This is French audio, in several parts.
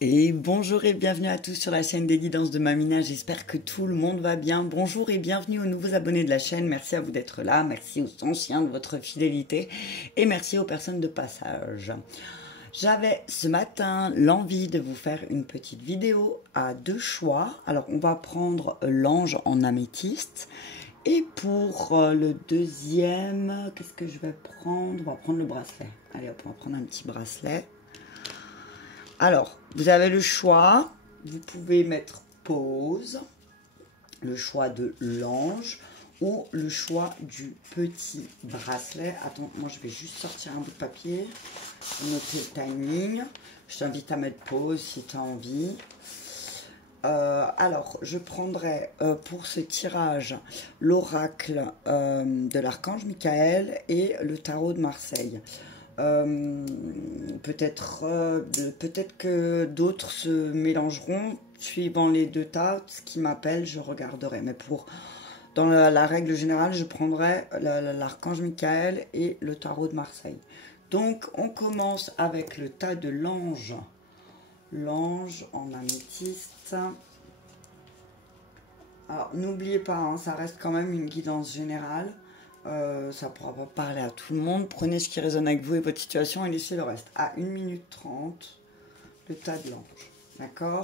Et bonjour et bienvenue à tous sur la chaîne des guidances de Mamina, j'espère que tout le monde va bien. Bonjour et bienvenue aux nouveaux abonnés de la chaîne, merci à vous d'être là, merci aux anciens de votre fidélité et merci aux personnes de passage. J'avais ce matin l'envie de vous faire une petite vidéo à deux choix. Alors on va prendre l'ange en améthyste et pour le deuxième, qu'est-ce que je vais prendre? On va prendre le bracelet. Allez hop, on va prendre un petit bracelet. Alors, vous avez le choix, vous pouvez mettre pause, le choix de l'ange ou le choix du petit bracelet. Attends, moi je vais juste sortir un bout de papier, noter le timing. Je t'invite à mettre pause si tu as envie. Alors, je prendrai pour ce tirage l'oracle de l'archange Michael et le tarot de Marseille. Peut-être que d'autres se mélangeront suivant les deux tas. Ce qui m'appelle, je regarderai. Mais dans la règle générale, je prendrai l'archange Michael et le tarot de Marseille. Donc, on commence avec le tas de l'ange. L'ange en améthyste. Alors, n'oubliez pas, hein, ça reste quand même une guidance générale. Ça ne pourra pas parler à tout le monde. Prenez ce qui résonne avec vous et votre situation et laissez le reste. À 1 minute 30, le tas de l'ange. D'accord?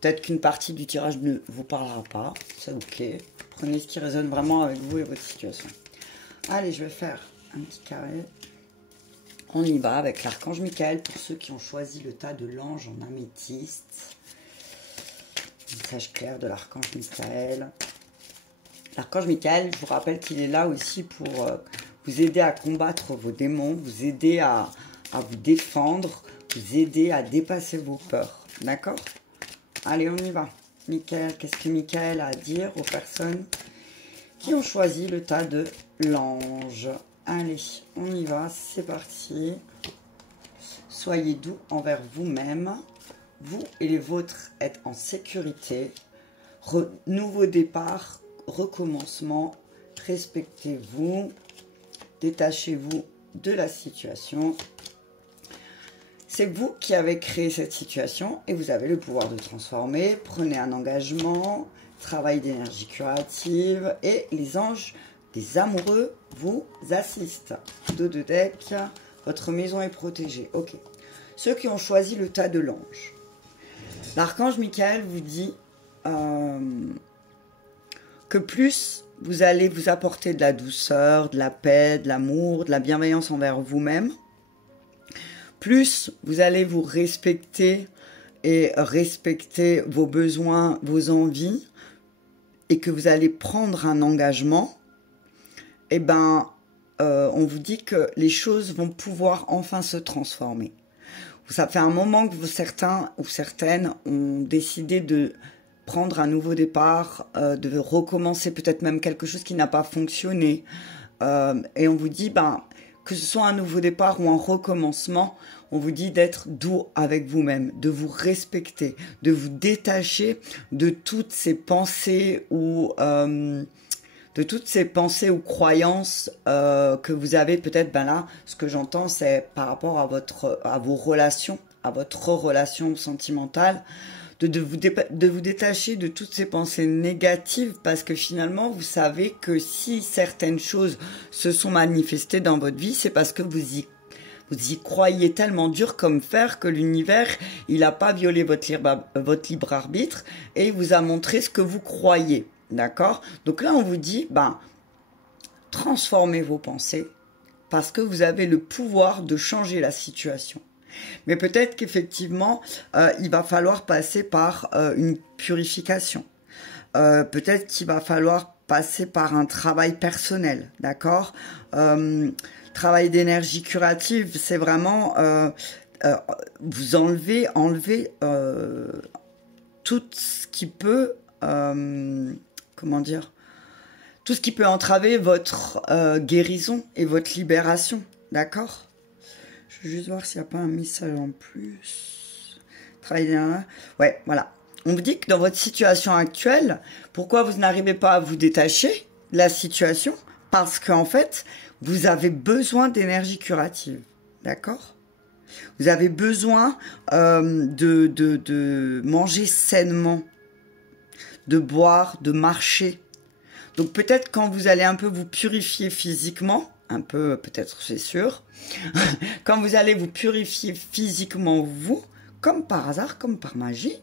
Peut-être qu'une partie du tirage ne vous parlera pas. C'est ok. Prenez ce qui résonne vraiment avec vous et votre situation. Allez, je vais faire un petit carré. On y va avec l'archange Michael pour ceux qui ont choisi le tas de l'ange en améthyste. Message clair de l'archange Michael. L'archange Michael, je vous rappelle qu'il est là aussi pour vous aider à combattre vos démons, vous aider à vous défendre, vous aider à dépasser vos peurs. D'accord? Allez, on y va. Michael, qu'est-ce que Michael a à dire aux personnes qui ont choisi le tas de l'ange? Allez, on y va, c'est parti. Soyez doux envers vous-même. Vous et les vôtres êtes en sécurité. Nouveau départ. Recommencement, respectez-vous, détachez-vous de la situation. C'est vous qui avez créé cette situation et vous avez le pouvoir de transformer. Prenez un engagement, travail d'énergie curative et les anges des amoureux vous assistent. Dos de deck, votre maison est protégée. Ok. Ceux qui ont choisi le tas de l'ange. L'archange Michael vous dit que plus vous allez vous apporter de la douceur, de la paix, de l'amour, de la bienveillance envers vous-même, plus vous allez vous respecter et respecter vos besoins, vos envies, et que vous allez prendre un engagement, eh ben, on vous dit que les choses vont pouvoir enfin se transformer. Ça fait un moment que certains ou certaines ont décidé de prendre un nouveau départ, de recommencer peut-être même quelque chose qui n'a pas fonctionné. Et on vous dit, que ce soit un nouveau départ ou un recommencement, on vous dit d'être doux avec vous-même, de vous respecter, de vous détacher de toutes ces pensées ou croyances que vous avez peut-être. Là, ce que j'entends, c'est par rapport à vos relations, à votre relation sentimentale. De vous détacher de toutes ces pensées négatives parce que finalement, vous savez que si certaines choses se sont manifestées dans votre vie, c'est parce que vous y croyez tellement dur comme fer que l'univers, il n'a pas violé votre libre arbitre et il vous a montré ce que vous croyez. D'accord? Donc là, on vous dit, transformez vos pensées parce que vous avez le pouvoir de changer la situation. Mais peut-être qu'effectivement, il va falloir passer par une purification. Peut-être qu'il va falloir passer par un travail personnel, d'accord? Travail d'énergie curative, c'est vraiment vous enlever tout ce qui peut, comment dire, tout ce qui peut entraver votre guérison et votre libération, d'accord? Je vais juste voir s'il n'y a pas un message en plus. Ouais, voilà. On vous dit que dans votre situation actuelle, pourquoi vous n'arrivez pas à vous détacher de la situation? Parce qu'en fait, vous avez besoin d'énergie curative. D'accord? Vous avez besoin de manger sainement, de boire, de marcher. Donc peut-être quand vous allez un peu vous purifier physiquement, un peu peut-être c'est sûr, quand vous allez vous purifier physiquement vous, comme par hasard, comme par magie,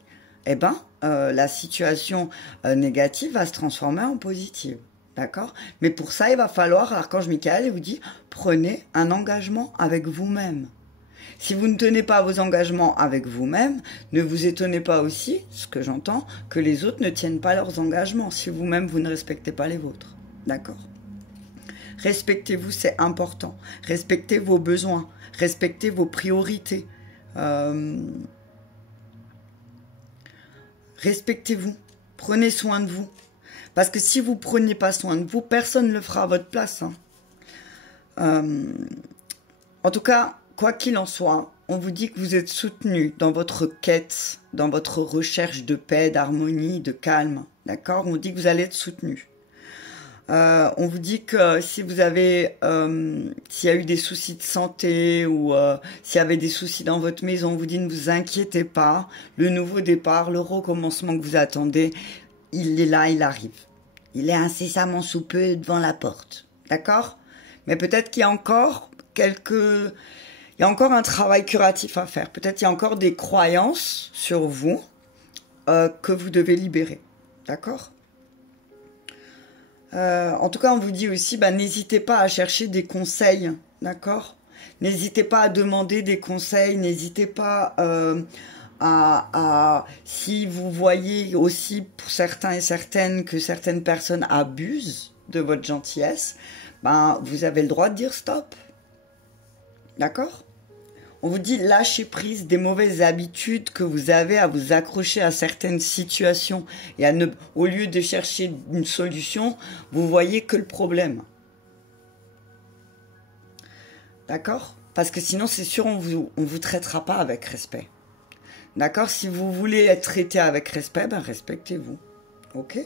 eh ben la situation négative va se transformer en positive. D'accord? Mais pour ça, il va falloir, l'archange Michael vous dit, prenez un engagement avec vous-même. Si vous ne tenez pas vos engagements avec vous-même, ne vous étonnez pas aussi, ce que j'entends, que les autres ne tiennent pas leurs engagements, si vous-même vous ne respectez pas les vôtres. D'accord? Respectez-vous, c'est important. Respectez vos besoins, respectez vos priorités. Respectez-vous, prenez soin de vous. Parce que si vous ne prenez pas soin de vous, personne ne le fera à votre place. En tout cas, quoi qu'il en soit, on vous dit que vous êtes soutenu dans votre quête, dans votre recherche de paix, d'harmonie, de calme. D'accord? On vous dit que vous allez être soutenu. On vous dit que si vous avez, s'il y a eu des soucis de santé ou s'il y avait des soucis dans votre maison, on vous dit ne vous inquiétez pas. Le nouveau départ, le recommencement que vous attendez, il est là, il arrive. Il est incessamment sous peu devant la porte. D'accord? Mais peut-être qu'il y a encore il y a encore un travail curatif à faire. Peut-être qu'il y a encore des croyances sur vous que vous devez libérer. D'accord? En tout cas, on vous dit aussi, n'hésitez pas à chercher des conseils. D'accord? N'hésitez pas à demander des conseils. N'hésitez pas si vous voyez aussi pour certains et certaines que certaines personnes abusent de votre gentillesse, vous avez le droit de dire stop. D'accord? On vous dit lâchez prise des mauvaises habitudes que vous avez à vous accrocher à certaines situations et au lieu de chercher une solution, vous voyez que le problème. D'accord? Parce que sinon, c'est sûr, on vous traitera pas avec respect. D'accord? Si vous voulez être traité avec respect, respectez-vous. Ok?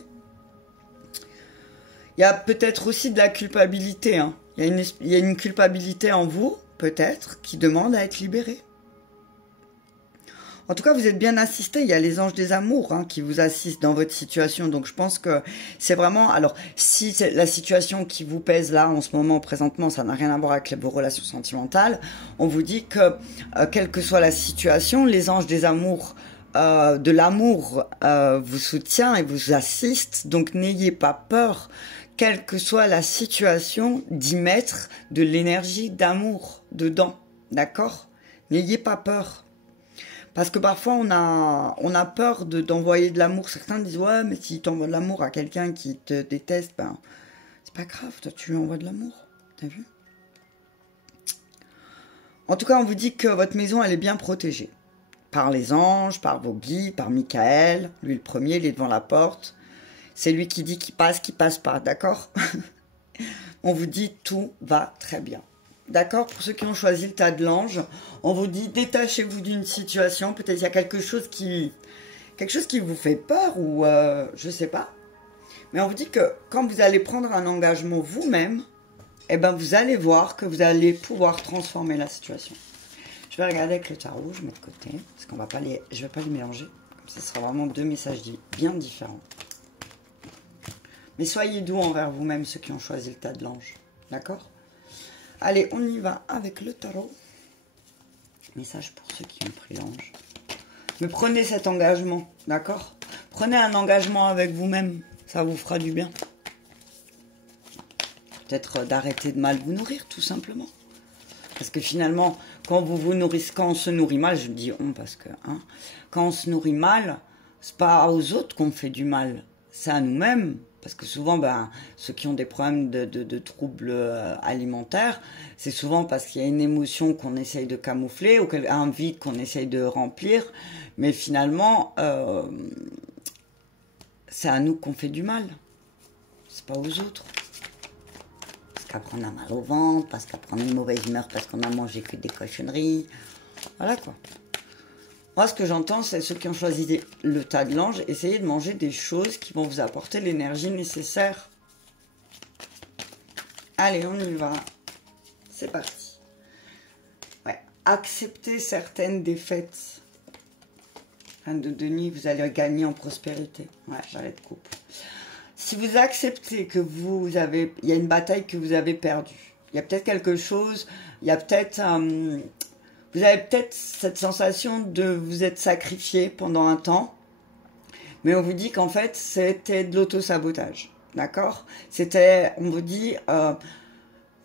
Il y a peut-être aussi de la culpabilité. Hein. Il y a une culpabilité en vous, peut-être, qui demande à être libérée. En tout cas, vous êtes bien assisté. Il y a les anges des amours qui vous assistent dans votre situation. Donc, je pense que c'est vraiment... Alors, si c'est la situation qui vous pèse là, en ce moment, présentement, ça n'a rien à voir avec vos relations sentimentales, on vous dit que, quelle que soit la situation, les anges des amours, de l'amour, vous soutiennent et vous assistent. Donc, n'ayez pas peur, quelle que soit la situation, d'y mettre de l'énergie d'amour dedans. D'accord? N'ayez pas peur. Parce que parfois, on a peur d'envoyer de l'amour. Certains disent, ouais, mais si tu envoies de l'amour à quelqu'un qui te déteste, c'est pas grave, toi, tu lui envoies de l'amour. T'as vu? En tout cas, on vous dit que votre maison, elle est bien protégée. Par les anges, par vos guides, par Michael. Lui, le premier, il est devant la porte. C'est lui qui dit qu'il passe pas, d'accord? On vous dit, tout va très bien. D'accord? Pour ceux qui ont choisi le tas de l'ange, on vous dit détachez-vous d'une situation. Peut-être il y a quelque chose qui vous fait peur ou je sais pas. Mais on vous dit que quand vous allez prendre un engagement vous-même, vous allez voir que vous allez pouvoir transformer la situation. Je vais regarder avec le tarot, je mets de côté parce qu'on va pas je vais pas les mélanger. Comme ça, ce sera vraiment deux messages bien différents. Mais soyez doux envers vous-même ceux qui ont choisi le tas de l'ange. D'accord? Allez, on y va avec le tarot. Message pour ceux qui ont pris l'ange. Mais prenez cet engagement, d'accord? Prenez un engagement avec vous-même. Ça vous fera du bien. Peut-être d'arrêter de mal vous nourrir, tout simplement. Parce que finalement, quand on se nourrit mal, je dis on parce que, quand on se nourrit mal, c'est pas aux autres qu'on fait du mal. C'est à nous-mêmes. Parce que souvent, ceux qui ont des problèmes de troubles alimentaires, c'est souvent parce qu'il y a une émotion qu'on essaye de camoufler ou un vide qu'on essaye de remplir. Mais finalement, c'est à nous qu'on fait du mal. C'est pas aux autres. Parce qu'après on a mal au ventre, parce qu'après on a une mauvaise humeur, parce qu'on a mangé que des cochonneries. Voilà quoi. Moi, ce que j'entends, c'est ceux qui ont choisi le tas de l'ange, essayez de manger des choses qui vont vous apporter l'énergie nécessaire. Allez, on y va. C'est parti. Ouais, acceptez certaines défaites. Reine de denier, vous allez gagner en prospérité. Ouais, valet de coupe. Si vous acceptez que il y a une bataille que vous avez perdue, il y a peut-être quelque chose, il y a peut-être, vous avez peut-être cette sensation de vous être sacrifié pendant un temps, mais on vous dit qu'en fait, c'était de l'auto-sabotage, d'accord? C'était, on vous dit,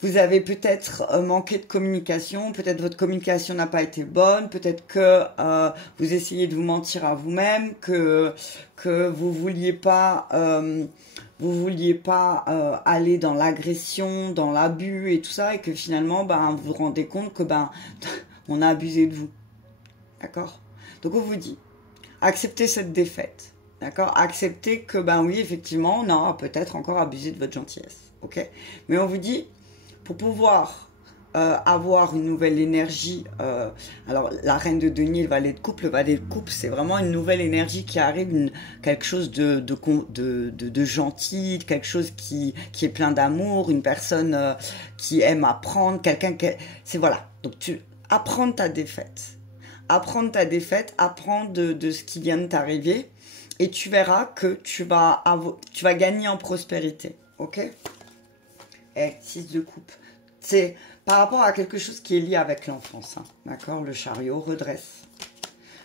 vous avez peut-être manqué de communication, peut-être votre communication n'a pas été bonne, peut-être que vous essayez de vous mentir à vous-même, que vous vouliez pas aller dans l'agression, dans l'abus et tout ça, et que finalement, ben, vous vous rendez compte que ben, on a abusé de vous, d'accord? Donc on vous dit, acceptez cette défaite, d'accord? Acceptez que ben oui, effectivement, on a peut-être encore abusé de votre gentillesse, ok? Mais on vous dit, pour pouvoir avoir une nouvelle énergie, alors la reine de denier, le valet de coupe, c'est vraiment une nouvelle énergie qui arrive, quelque chose de gentil, quelque chose qui est plein d'amour, une personne qui aime apprendre, c'est voilà. Donc apprendre ta défaite, apprendre de ce qui vient de t'arriver, et tu verras que tu vas gagner en prospérité, ok? Et 6 de coupe. C'est par rapport à quelque chose qui est lié avec l'enfance. Hein, d'accord? Le chariot redresse.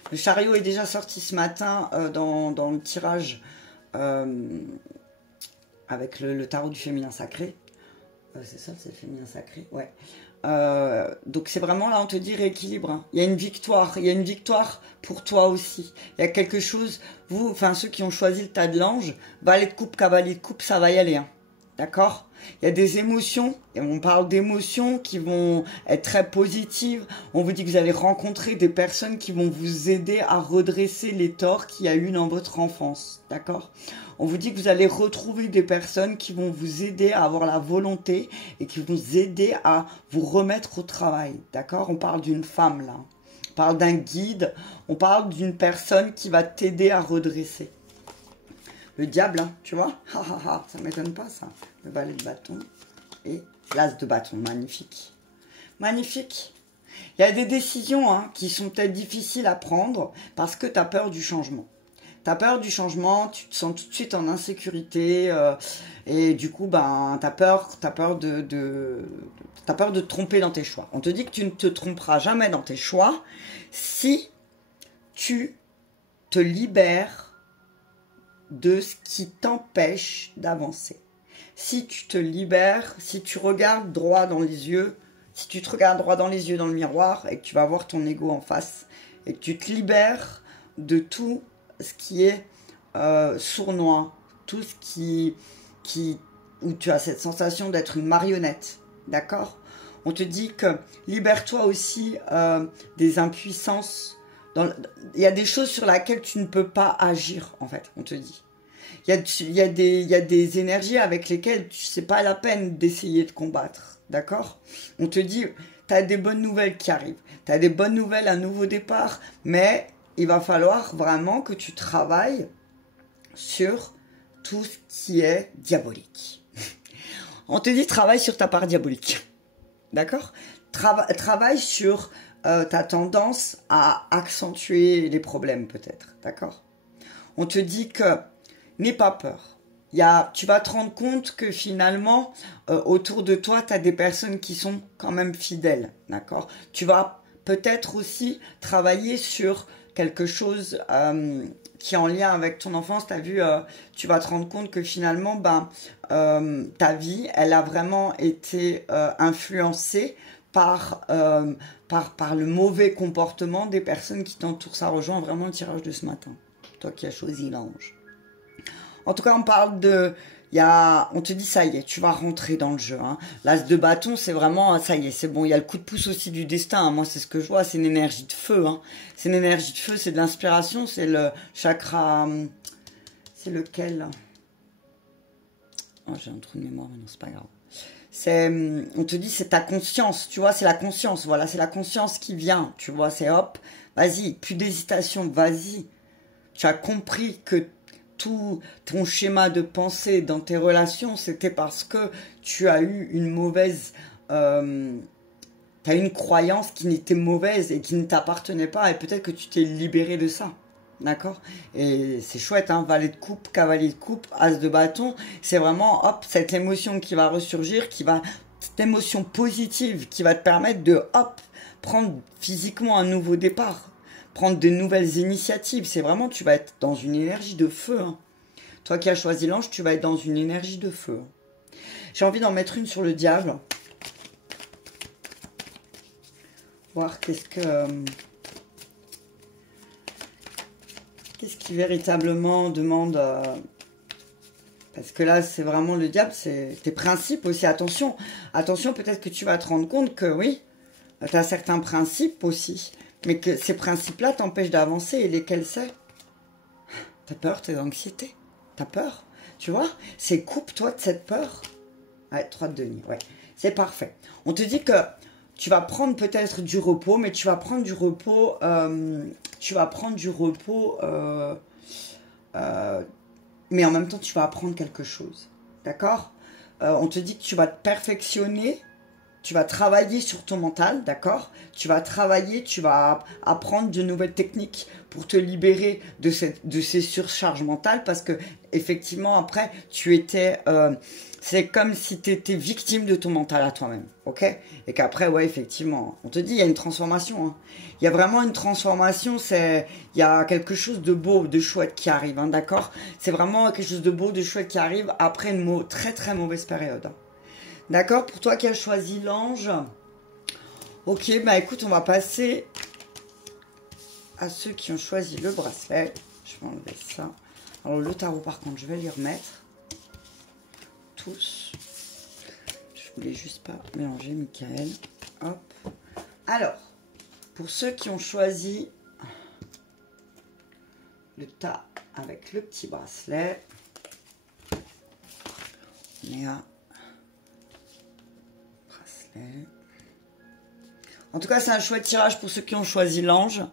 Le chariot est déjà sorti ce matin dans le tirage avec le tarot du féminin sacré. C'est ça, c'est le féminin sacré? Ouais. Donc c'est vraiment là, on te dit rééquilibre. Hein. Il y a une victoire pour toi aussi. Il y a quelque chose, ceux qui ont choisi le tas de l'ange, valet de coupe, cavalier de coupe, ça va y aller. Hein. D'accord? Il y a des émotions, et on parle d'émotions qui vont être très positives. On vous dit que vous allez rencontrer des personnes qui vont vous aider à redresser les torts qu'il y a eu dans votre enfance. D'accord? On vous dit que vous allez retrouver des personnes qui vont vous aider à avoir la volonté et qui vont vous aider à vous remettre au travail. D'accord? On parle d'une femme là. On parle d'un guide. On parle d'une personne qui va t'aider à redresser. Le diable, hein, tu vois, ça m'étonne pas ça. Le valet de bâton et l'as de bâton, magnifique. Magnifique. Il y a des décisions qui sont peut-être difficiles à prendre parce que tu as peur du changement. Tu as peur du changement, tu te sens tout de suite en insécurité et du coup, ben, tu as peur de te tromper dans tes choix. On te dit que tu ne te tromperas jamais dans tes choix si tu te libères de ce qui t'empêche d'avancer. Si tu te libères, si tu regardes droit dans les yeux, si tu te regardes droit dans les yeux dans le miroir et que tu vas voir ton ego en face et que tu te libères de tout ce qui est sournois, tout ce où tu as cette sensation d'être une marionnette, d'accord? On te dit que libère-toi aussi des impuissances. Il y a des choses sur lesquelles tu ne peux pas agir, en fait, on te dit. Il y a des énergies avec lesquelles c'est pas la peine d'essayer de combattre, d'accord? On te dit, tu as des bonnes nouvelles qui arrivent, tu as des bonnes nouvelles, un nouveau départ, mais il va falloir vraiment que tu travailles sur tout ce qui est diabolique. On te dit, travaille sur ta part diabolique, d'accord? Travaille sur ta tendance à accentuer les problèmes peut-être, d'accord? On te dit que n'aie pas peur. Tu vas te rendre compte que finalement, autour de toi, tu as des personnes qui sont quand même fidèles, d'accord? Tu vas peut-être aussi travailler sur quelque chose qui est en lien avec ton enfance. Tu as vu, tu vas te rendre compte que finalement, ta vie, elle a vraiment été influencée par le mauvais comportement des personnes qui t'entourent. Ça rejoint vraiment le tirage de ce matin. Toi qui as choisi l'ange. En tout cas, on parle on te dit, ça y est, tu vas rentrer dans le jeu. Hein. L'as de bâton, c'est vraiment, ça y est, c'est bon. Il y a le coup de pouce aussi du destin. Hein. Moi, c'est ce que je vois. C'est une énergie de feu. Hein. C'est une énergie de feu, c'est de l'inspiration. C'est le chakra... C'est lequel? Oh, j'ai un trou de mémoire, mais non, c'est pas grave. On te dit, c'est ta conscience, tu vois, c'est la conscience, voilà, c'est la conscience qui vient, tu vois, c'est hop, vas-y, plus d'hésitation, vas-y. Tu as compris que tout ton schéma de pensée dans tes relations, c'était parce que tu as eu une mauvaise Tu as une croyance qui n'était mauvaise et qui ne t'appartenait pas et peut-être que tu t'es libéré de ça. D'accord? Et c'est chouette, hein, valet de coupe, cavalier de coupe, as de bâton. C'est vraiment, hop, cette émotion qui va ressurgir, cette émotion positive qui va te permettre de, hop, prendre physiquement un nouveau départ. Prendre de nouvelles initiatives. C'est vraiment, tu vas être dans une énergie de feu. Hein. Toi qui as choisi l'ange, tu vas être dans une énergie de feu. J'ai envie d'en mettre une sur le diable. Voir qu'est-ce qui véritablement demande... parce que là, c'est vraiment le diable, c'est tes principes aussi. Attention, attention, peut-être que tu vas te rendre compte que oui, tu as certains principes aussi. Mais que ces principes-là t'empêchent d'avancer. Et lesquels c'est? T'as peur, t'as anxiété. T'as peur, tu vois? C'est coupe-toi de cette peur. Ouais, 3 de denier, ouais. C'est parfait. On te dit que tu vas prendre peut-être du repos, mais tu vas prendre du repos... mais en même temps, tu vas apprendre quelque chose. D'accord? On te dit que tu vas te perfectionner. Tu vas travailler sur ton mental, d'accord? Tu vas travailler, tu vas apprendre de nouvelles techniques pour te libérer de ces surcharges mentales parce que, effectivement, après, c'est comme si tu étais victime de ton mental à toi-même, ok? Et qu'après, ouais, effectivement, on te dit, il y a une transformation. Hein. Il y a vraiment une transformation, il y a quelque chose de beau, de chouette qui arrive, hein, d'accord? C'est vraiment quelque chose de beau, de chouette qui arrive après une très, très mauvaise période. Hein. D'accord? Pour toi qui as choisi l'ange. Ok, bah écoute, on va passer à ceux qui ont choisi le bracelet. Je vais enlever ça. Alors le tarot, par contre, je vais les remettre. Tous. Je voulais juste pas mélanger, Michael. Hop. Alors, pour ceux qui ont choisi le tas avec le petit bracelet. On est à... En tout cas, c'est un chouette tirage pour ceux qui ont choisi l'ange.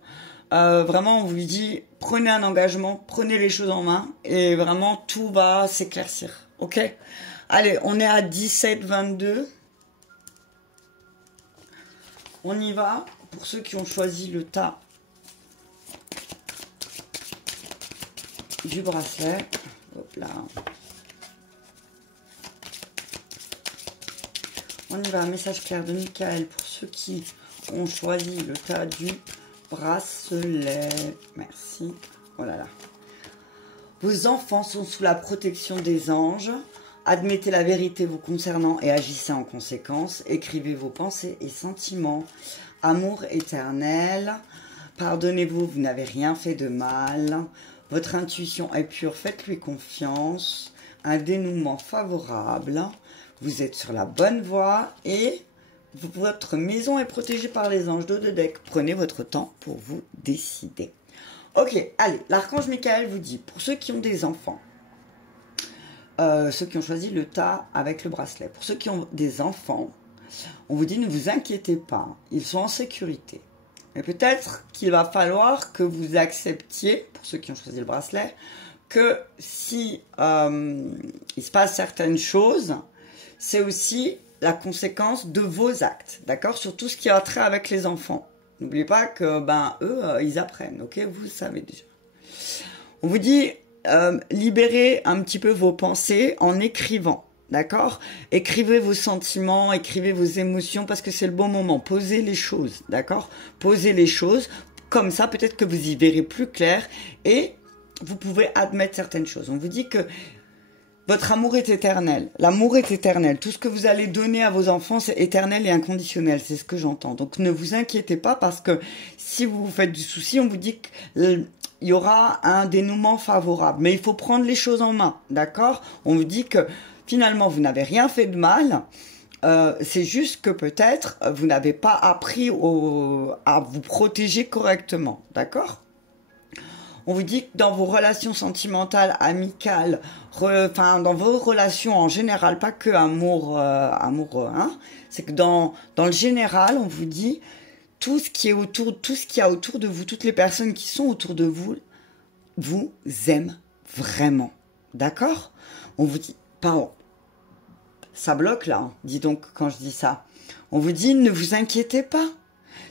Vraiment, on vous dit, prenez un engagement, prenez les choses en main et vraiment, tout va s'éclaircir. Ok? Allez, on est à 17-22. On y va. Pour ceux qui ont choisi le tas du bracelet. Hop là. On y va, un message clair de Michael pour ceux qui ont choisi le tas du bracelet. Merci. Oh là là. Vos enfants sont sous la protection des anges. Admettez la vérité vous concernant et agissez en conséquence. Écrivez vos pensées et sentiments. Amour éternel. Pardonnez-vous, vous n'avez rien fait de mal. Votre intuition est pure, faites-lui confiance. Un dénouement favorable. Vous êtes sur la bonne voie et votre maison est protégée par les anges de deck. Prenez votre temps pour vous décider. Ok, allez, l'archange Michael vous dit, pour ceux qui ont des enfants, ceux qui ont choisi le tas avec le bracelet, pour ceux qui ont des enfants, on vous dit ne vous inquiétez pas, ils sont en sécurité. Mais peut-être qu'il va falloir que vous acceptiez, pour ceux qui ont choisi le bracelet, que si il se passe certaines choses, c'est aussi la conséquence de vos actes, d'accord? Sur tout ce qui a trait avec les enfants. N'oubliez pas que, eux, ils apprennent, ok? Vous le savez déjà. On vous dit, libérez un petit peu vos pensées en écrivant, d'accord? Écrivez vos sentiments, écrivez vos émotions, parce que c'est le bon moment. Posez les choses, d'accord? Posez les choses, comme ça, peut-être que vous y verrez plus clair, et vous pouvez admettre certaines choses. On vous dit que votre amour est éternel. L'amour est éternel. Tout ce que vous allez donner à vos enfants, c'est éternel et inconditionnel. C'est ce que j'entends. Donc, ne vous inquiétez pas parce que si vous vous faites du souci, on vous dit qu'il y aura un dénouement favorable. Mais il faut prendre les choses en main. D'accord? On vous dit que finalement, vous n'avez rien fait de mal. C'est juste que peut-être vous n'avez pas appris à vous protéger correctement. D'accord? On vous dit que dans vos relations sentimentales, amicales, dans vos relations en général, pas que amoureux, hein, c'est que dans le général, on vous dit tout ce qu'il y a autour de vous, toutes les personnes qui sont autour de vous, vous aiment vraiment. D'accord? On vous dit, pardon, ça bloque là, hein, dis donc quand je dis ça. On vous dit, ne vous inquiétez pas.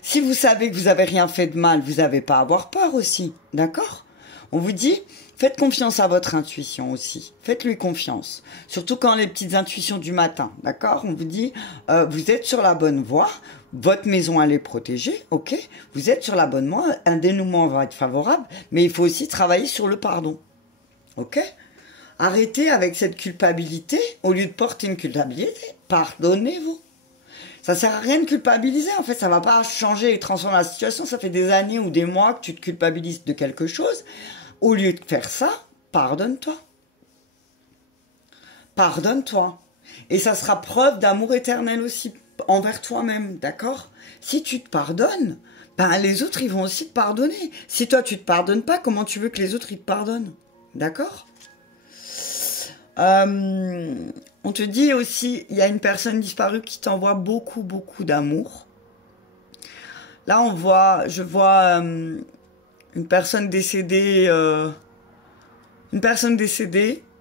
Si vous savez que vous n'avez rien fait de mal, vous n'avez pas à avoir peur aussi, d'accord? On vous dit, faites confiance à votre intuition aussi. Faites-lui confiance. Surtout quand les petites intuitions du matin, d'accord? On vous dit, vous êtes sur la bonne voie. Votre maison, elle est protégée, ok? Vous êtes sur la bonne voie. Un dénouement va être favorable. Mais il faut aussi travailler sur le pardon, ok? Arrêtez avec cette culpabilité. Au lieu de porter une culpabilité, pardonnez-vous. Ça sert à rien de culpabiliser. En fait, ça va pas changer et transformer la situation. Ça fait des années ou des mois que tu te culpabilises de quelque chose. Au lieu de faire ça, pardonne-toi. Pardonne-toi. Et ça sera preuve d'amour éternel aussi envers toi-même, d'accord? Si tu te pardonnes, ben les autres, ils vont aussi te pardonner. Si toi, tu te pardonnes pas, comment tu veux que les autres, ils te pardonnent? D'accord? On te dit aussi, il y a une personne disparue qui t'envoie beaucoup, beaucoup d'amour. Là, je vois une personne décédée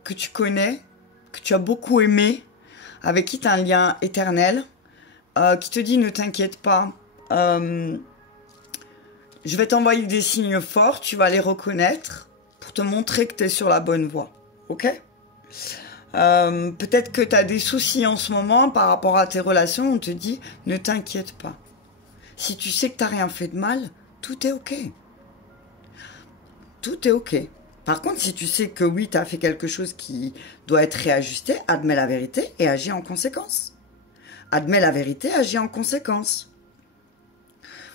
que tu connais, que tu as beaucoup aimé, avec qui tu as un lien éternel, qui te dit ne t'inquiète pas, je vais t'envoyer des signes forts, tu vas les reconnaître pour te montrer que tu es sur la bonne voie, ok? Peut-être que tu as des soucis en ce moment par rapport à tes relations, on te dit ne t'inquiète pas. Si tu sais que tu n'as rien fait de mal, tout est ok. Tout est ok. Par contre, si tu sais que oui, tu as fait quelque chose qui doit être réajusté, admets la vérité et agis en conséquence. Admets la vérité, agis en conséquence.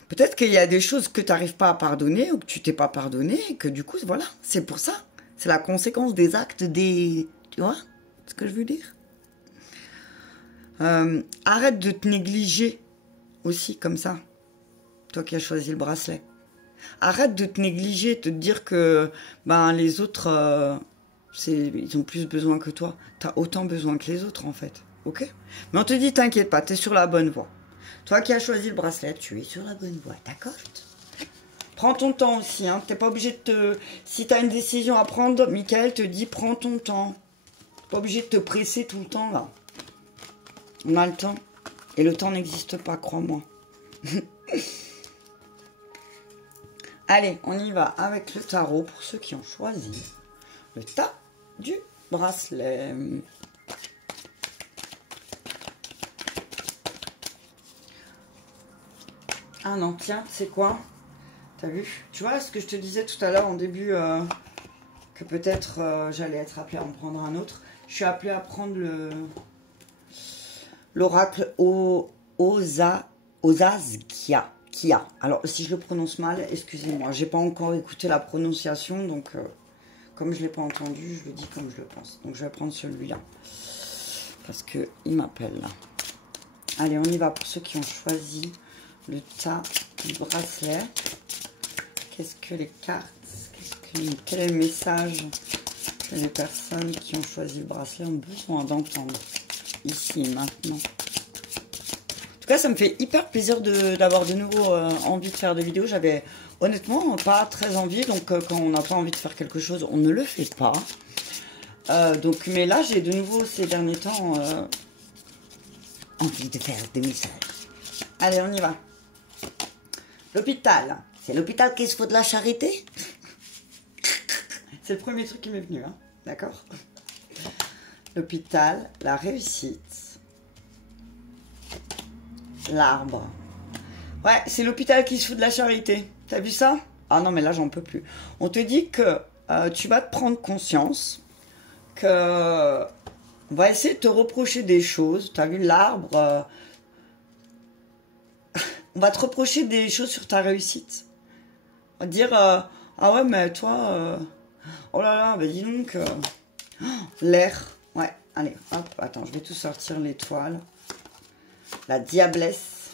Peut-être qu'il y a des choses que tu n'arrives pas à pardonner ou que tu t'es pas pardonné et que du coup, voilà, c'est pour ça. C'est la conséquence des actes des... Tu vois ce que je veux dire? Arrête de te négliger aussi comme ça. Toi qui as choisi le bracelet. Arrête de te négliger, de te dire que ben, les autres, ils ont plus besoin que toi. Tu as autant besoin que les autres en fait. Ok? Mais on te dit, t'inquiète pas, tu es sur la bonne voie. Toi qui as choisi le bracelet, tu es sur la bonne voie, d'accord? Prends ton temps aussi, hein. T'es pas obligé de te... Si tu as une décision à prendre, Michael te dit, prends ton temps. T'es pas obligé de te presser tout le temps, là. On a le temps. Et le temps n'existe pas, crois-moi. Allez, on y va avec le tarot pour ceux qui ont choisi le tas du bracelet. Ah non, tiens, c'est quoi? T'as vu? Tu vois ce que je te disais tout à l'heure en début, que peut-être j'allais être appelée à en prendre un autre. Je suis appelée à prendre l'oracle Osaskia. Alors, si je le prononce mal, excusez-moi. J'ai pas encore écouté la prononciation, donc comme je l'ai pas entendu, je le dis comme je le pense. Donc, je vais prendre celui-là. Parce qu'il m'appelle là. Allez, on y va pour ceux qui ont choisi le tas du bracelet. Qu'est-ce que les cartes, quel est le message que les personnes qui ont choisi le bracelet ont besoin d'entendre ici, maintenant? En tout cas, ça me fait hyper plaisir d'avoir de nouveau envie de faire des vidéos. J'avais honnêtement pas très envie, donc quand on n'a pas envie de faire quelque chose, on ne le fait pas. Mais là, j'ai de nouveau ces derniers temps envie de faire des messages. Allez, on y va. L'hôpital. C'est l'hôpital qui se fout de la charité? C'est le premier truc qui m'est venu, hein. D'accord? L'hôpital, la réussite. L'arbre. Ouais, c'est l'hôpital qui se fout de la charité. T'as vu ça? Ah non, mais là, j'en peux plus. On te dit que tu vas te prendre conscience que on va essayer de te reprocher des choses. T'as vu l'arbre? On va te reprocher des choses sur ta réussite. On va te dire, ah ouais, mais toi, oh là là, bah dis donc, l'air. Ouais, allez, hop, attends, je vais tout sortir, l'étoile. La diablesse,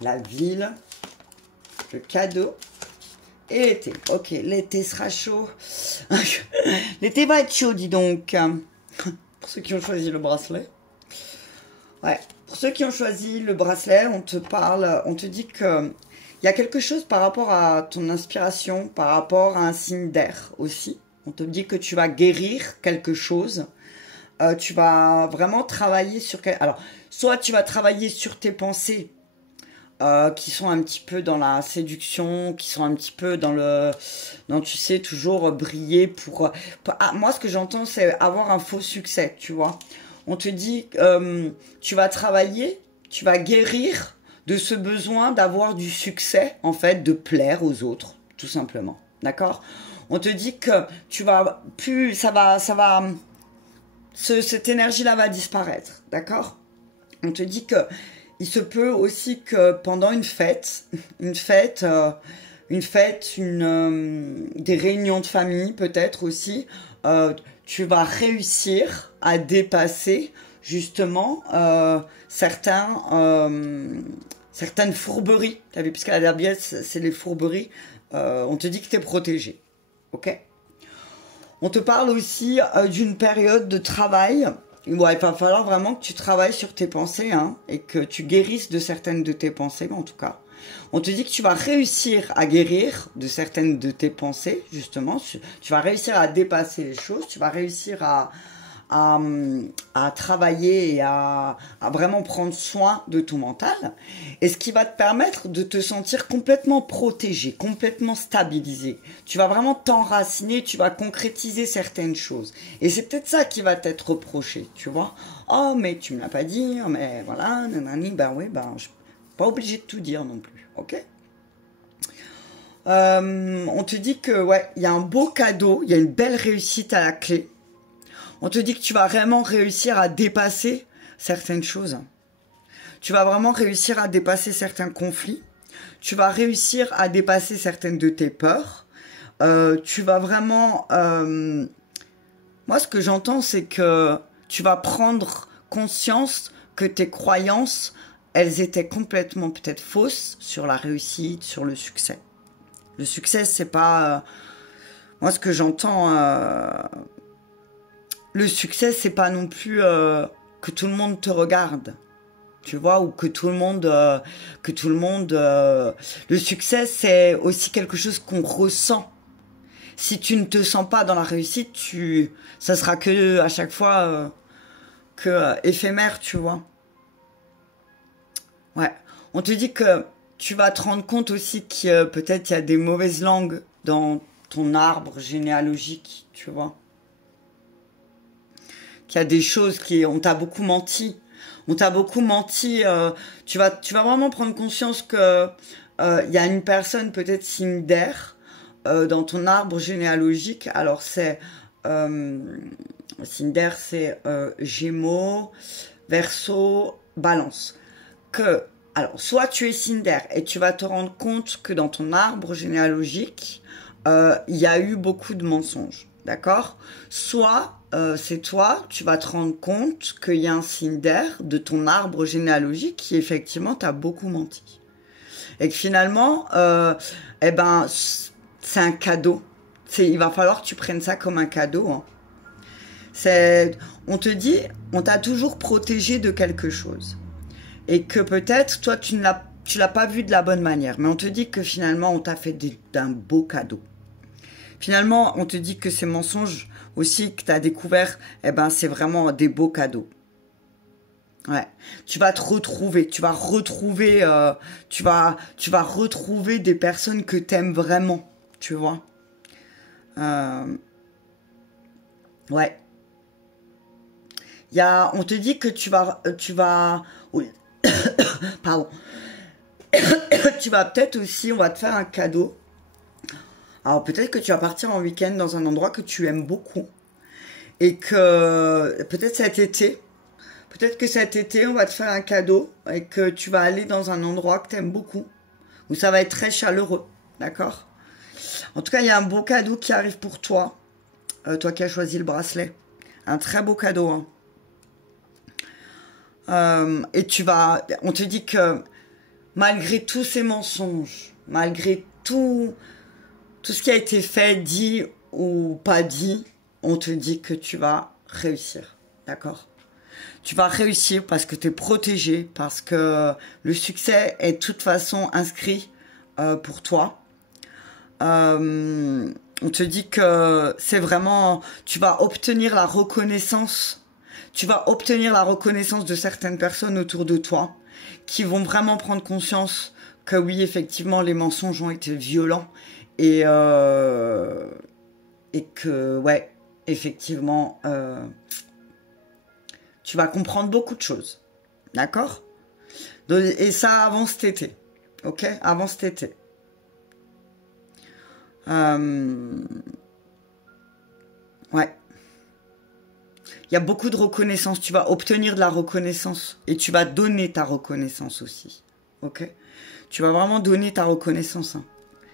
la ville, le cadeau et l'été. Ok, l'été sera chaud. L'été va être chaud, dis donc. Pour ceux qui ont choisi le bracelet. Ouais, pour ceux qui ont choisi le bracelet, on te parle, on te dit que il y a quelque chose par rapport à ton inspiration, par rapport à un signe d'air aussi. On te dit que tu vas guérir quelque chose. Tu vas vraiment travailler sur... Alors, soit tu vas travailler sur tes pensées, qui sont un petit peu dans la séduction, qui sont un petit peu dans tu sais, toujours briller moi, ce que j'entends, c'est avoir un faux succès, tu vois. On te dit, tu vas travailler, tu vas guérir de ce besoin d'avoir du succès, en fait, de plaire aux autres, tout simplement. D'accord? On te dit que tu vas plus, cette énergie-là va disparaître. D'accord? On te dit que il se peut aussi que pendant une fête, des réunions de famille peut-être aussi, tu vas réussir à dépasser justement certaines fourberies. T'as vu, puisqu'à la biais, c'est les fourberies. On te dit que tu es protégé. Ok? On te parle aussi d'une période de travail. Ouais, il va falloir vraiment que tu travailles sur tes pensées, hein, et que tu guérisses de certaines de tes pensées, en tout cas. On te dit que tu vas réussir à guérir de certaines de tes pensées, justement. Tu vas réussir à dépasser les choses, tu vas réussir à travailler et à vraiment prendre soin de ton mental. Et ce qui va te permettre de te sentir complètement protégé, complètement stabilisé. Tu vas vraiment t'enraciner, tu vas concrétiser certaines choses. Et c'est peut-être ça qui va t'être reproché, tu vois. Oh, mais tu me l'as pas dit, mais voilà, nanani, ben oui, ben je suis pas obligé de tout dire non plus, ok? On te dit que, ouais, il y a un beau cadeau, il y a une belle réussite à la clé. On te dit que tu vas vraiment réussir à dépasser certaines choses. Tu vas vraiment réussir à dépasser certains conflits. Tu vas réussir à dépasser certaines de tes peurs. Tu vas vraiment... Moi, ce que j'entends, c'est que tu vas prendre conscience que tes croyances, elles étaient complètement peut-être fausses sur la réussite, sur le succès. Le succès, c'est pas... moi, ce que j'entends... le succès, c'est pas non plus que tout le monde te regarde, tu vois, ou que tout le monde, le succès, c'est aussi quelque chose qu'on ressent. Si tu ne te sens pas dans la réussite, ça sera que à chaque fois éphémère, tu vois. Ouais. On te dit que tu vas te rendre compte aussi que peut-être il y a des mauvaises langues dans ton arbre généalogique, tu vois. Qu'il y a des choses on t'a beaucoup menti. On t'a beaucoup menti. Tu vas vraiment prendre conscience que il y a une personne peut-être similaire dans ton arbre généalogique. Alors c'est Cinder, c'est Gémeaux, Verseau, Balance. Alors soit tu es Cinder et tu vas te rendre compte que dans ton arbre généalogique, il y a eu beaucoup de mensonges. D'accord? Soit c'est toi, tu vas te rendre compte qu'il y a un Cinder de ton arbre généalogique qui effectivement t'a beaucoup menti. Et que finalement, eh ben, c'est un cadeau. Il va falloir que tu prennes ça comme un cadeau. Hein. On te dit, on t'a toujours protégé de quelque chose. Et que peut-être, toi, tu l'as pas vu de la bonne manière. Mais on te dit que finalement, on t'a fait d'un beau cadeau. Finalement, on te dit que ces mensonges aussi que tu as découvert, eh ben, c'est vraiment des beaux cadeaux. Ouais. Tu vas te retrouver, tu vas retrouver des personnes que tu aimes vraiment, tu vois. Ouais. On te dit que tu vas, oui. Pardon. Tu vas peut-être aussi, on va te faire un cadeau. Alors peut-être que tu vas partir en week-end dans un endroit que tu aimes beaucoup. Et que peut-être cet été, on va te faire un cadeau et que tu vas aller dans un endroit que tu aimes beaucoup. Où ça va être très chaleureux. D'accord? En tout cas, il y a un beau cadeau qui arrive pour toi. Toi qui as choisi le bracelet. Un très beau cadeau. Hein. Et on te dit que malgré tous ces mensonges, malgré tout ce qui a été fait, dit ou pas dit, on te dit que tu vas réussir. D'accord? Tu vas réussir parce que tu es protégé, parce que le succès est de toute façon inscrit pour toi. On te dit que c'est vraiment... Tu vas obtenir la reconnaissance. Tu vas obtenir la reconnaissance de certaines personnes autour de toi qui vont vraiment prendre conscience que oui, effectivement, les mensonges ont été violents et que, ouais, effectivement, tu vas comprendre beaucoup de choses. D'accord? Et ça avant cet été. Ok? Avant cet été. Ouais. Il y a beaucoup de reconnaissance. Tu vas obtenir de la reconnaissance. Et tu vas donner ta reconnaissance aussi. Ok? Tu vas vraiment donner ta reconnaissance. Hein.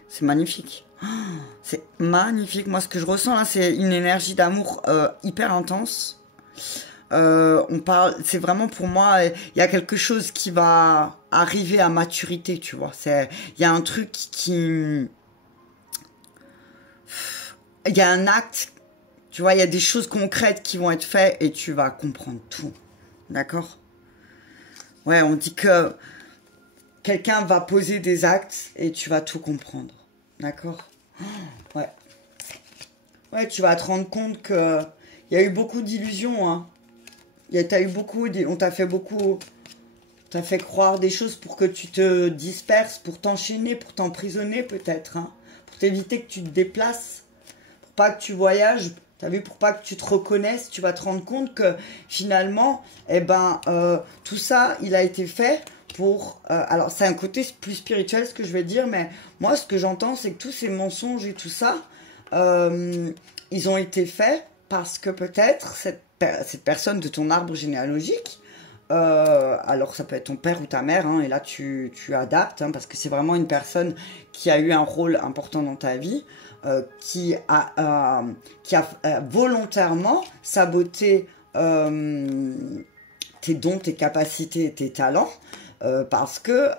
C'est magnifique. Oh, c'est magnifique. Moi, ce que je ressens là, c'est une énergie d'amour hyper intense. On parle, c'est vraiment pour moi, il y a quelque chose qui va arriver à maturité, tu vois. Il y a un truc il y a un acte, tu vois, il y a des choses concrètes qui vont être faites et tu vas comprendre tout. D'accord? Ouais, on dit que quelqu'un va poser des actes et tu vas tout comprendre. D'accord? Ouais. Ouais, tu vas te rendre compte que il y a eu beaucoup d'illusions, hein. T'as eu beaucoup, on t'a fait beaucoup, t'as fait croire des choses pour que tu te disperses, pour t'enchaîner, pour t'emprisonner peut-être, hein, pour t'éviter que tu te déplaces, pour pas que tu voyages, t'as vu, pour pas que tu te reconnaisses, tu vas te rendre compte que finalement, eh ben, tout ça, il a été fait pour, alors c'est un côté plus spirituel ce que je vais dire, mais moi ce que j'entends c'est que tous ces mensonges et tout ça, ils ont été faits parce que peut-être cette personne de ton arbre généalogique, alors ça peut être ton père ou ta mère, hein, et là tu adaptes, hein, parce que c'est vraiment une personne qui a eu un rôle important dans ta vie, qui a volontairement saboté tes dons, tes capacités et tes talents, parce que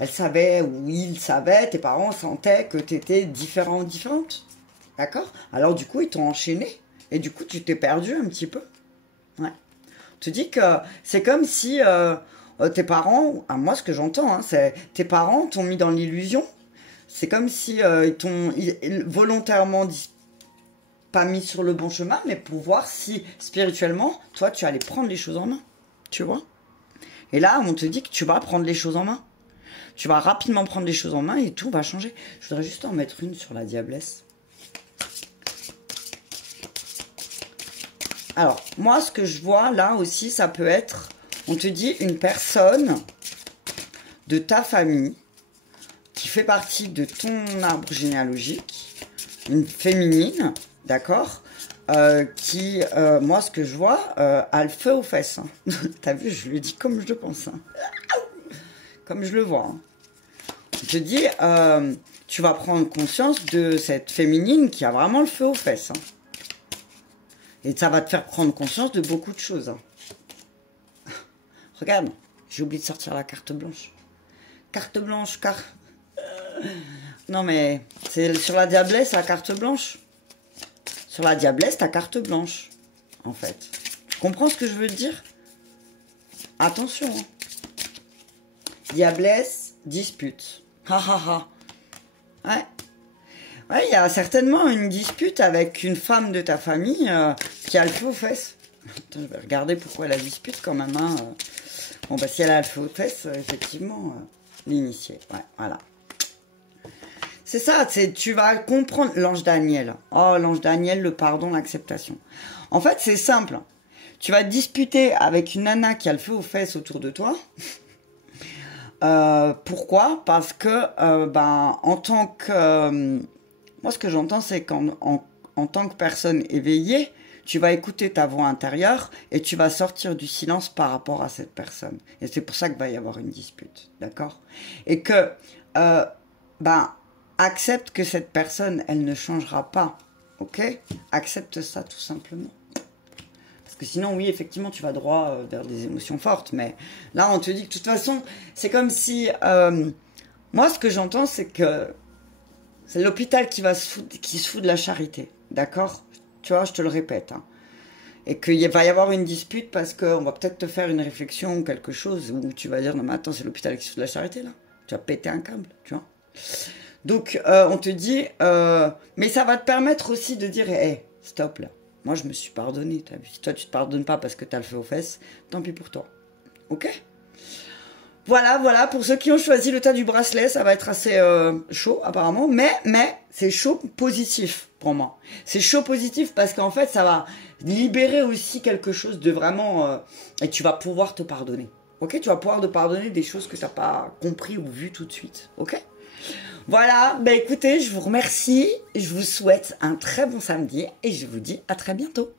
elle savait, ou il savait, tes parents sentaient que tu étais différent ou différente. D'accord? Alors du coup, ils t'ont enchaîné. Et du coup, tu t'es perdu un petit peu. Ouais. Tu dis que c'est comme si tes parents, moi ce que j'entends, hein, c'est tes parents t'ont mis dans l'illusion. C'est comme si ils t'ont volontairement pas mis sur le bon chemin, mais pour voir si spirituellement, toi, tu allais prendre les choses en main. Tu vois? Et là, on te dit que tu vas prendre les choses en main. Tu vas rapidement prendre les choses en main et tout va changer. Je voudrais juste en mettre une sur la diablesse. Alors, moi, ce que je vois là aussi, ça peut être, on te dit, une personne de ta famille qui fait partie de ton arbre généalogique, une féminine, d'accord, qui, moi, ce que je vois, a le feu aux fesses. Hein. T'as vu, je le dis comme je le pense. Hein. Comme je le vois. Hein. Je te dis, tu vas prendre conscience de cette féminine qui a vraiment le feu aux fesses. Hein. Et ça va te faire prendre conscience de beaucoup de choses. Hein. Regarde, j'ai oublié de sortir la carte blanche. Carte blanche, Non mais, c'est sur la diablesse, la carte blanche. Sur la diablesse, ta carte blanche, en fait. Tu comprends ce que je veux dire? Attention. Hein. Diablesse, dispute. Ha ha ha. Ouais. Ouais, il y a certainement une dispute avec une femme de ta famille qui a le feu aux fesses. Attends, je vais regarder pourquoi elle a dispute quand même. Hein. Bon, bah si elle a le feu aux fesses, effectivement, l'initié. Ouais, voilà. C'est ça, tu vas comprendre l'ange Daniel. Oh, l'ange Daniel, le pardon, l'acceptation. En fait, c'est simple. Tu vas te disputer avec une nana qui a le feu aux fesses autour de toi. Pourquoi? Parce que, en tant que... moi, ce que j'entends, c'est qu'en tant que personne éveillée, tu vas écouter ta voix intérieure et tu vas sortir du silence par rapport à cette personne. Et c'est pour ça qu'il va y avoir une dispute, d'accord? Et que, accepte que cette personne, elle ne changera pas, ok? Accepte ça tout simplement. Parce que sinon, oui, effectivement, tu vas droit vers des émotions fortes. Mais là, on te dit que de toute façon, c'est comme si... moi, ce que j'entends, c'est que c'est l'hôpital qui se fout de la charité. D'accord? Tu vois, je te le répète. Hein. Et qu'il va y avoir une dispute parce qu'on va peut-être te faire une réflexion ou quelque chose où tu vas dire, non mais attends, c'est l'hôpital qui se fout de la charité, là. Tu vas péter un câble, tu vois. Donc, on te dit... mais ça va te permettre aussi de dire, hé, stop, là. Moi, je me suis pardonné. Si toi, tu te pardonnes pas parce que tu as le feu aux fesses, tant pis pour toi. Ok? Voilà, pour ceux qui ont choisi le tas du bracelet, ça va être assez chaud apparemment, mais c'est chaud positif pour moi. C'est chaud positif parce qu'en fait, ça va libérer aussi quelque chose de vraiment... et tu vas pouvoir te pardonner, ok? Tu vas pouvoir te pardonner des choses que tu n'as pas compris ou vues tout de suite, ok? Voilà, écoutez, je vous remercie, je vous souhaite un très bon samedi et je vous dis à très bientôt.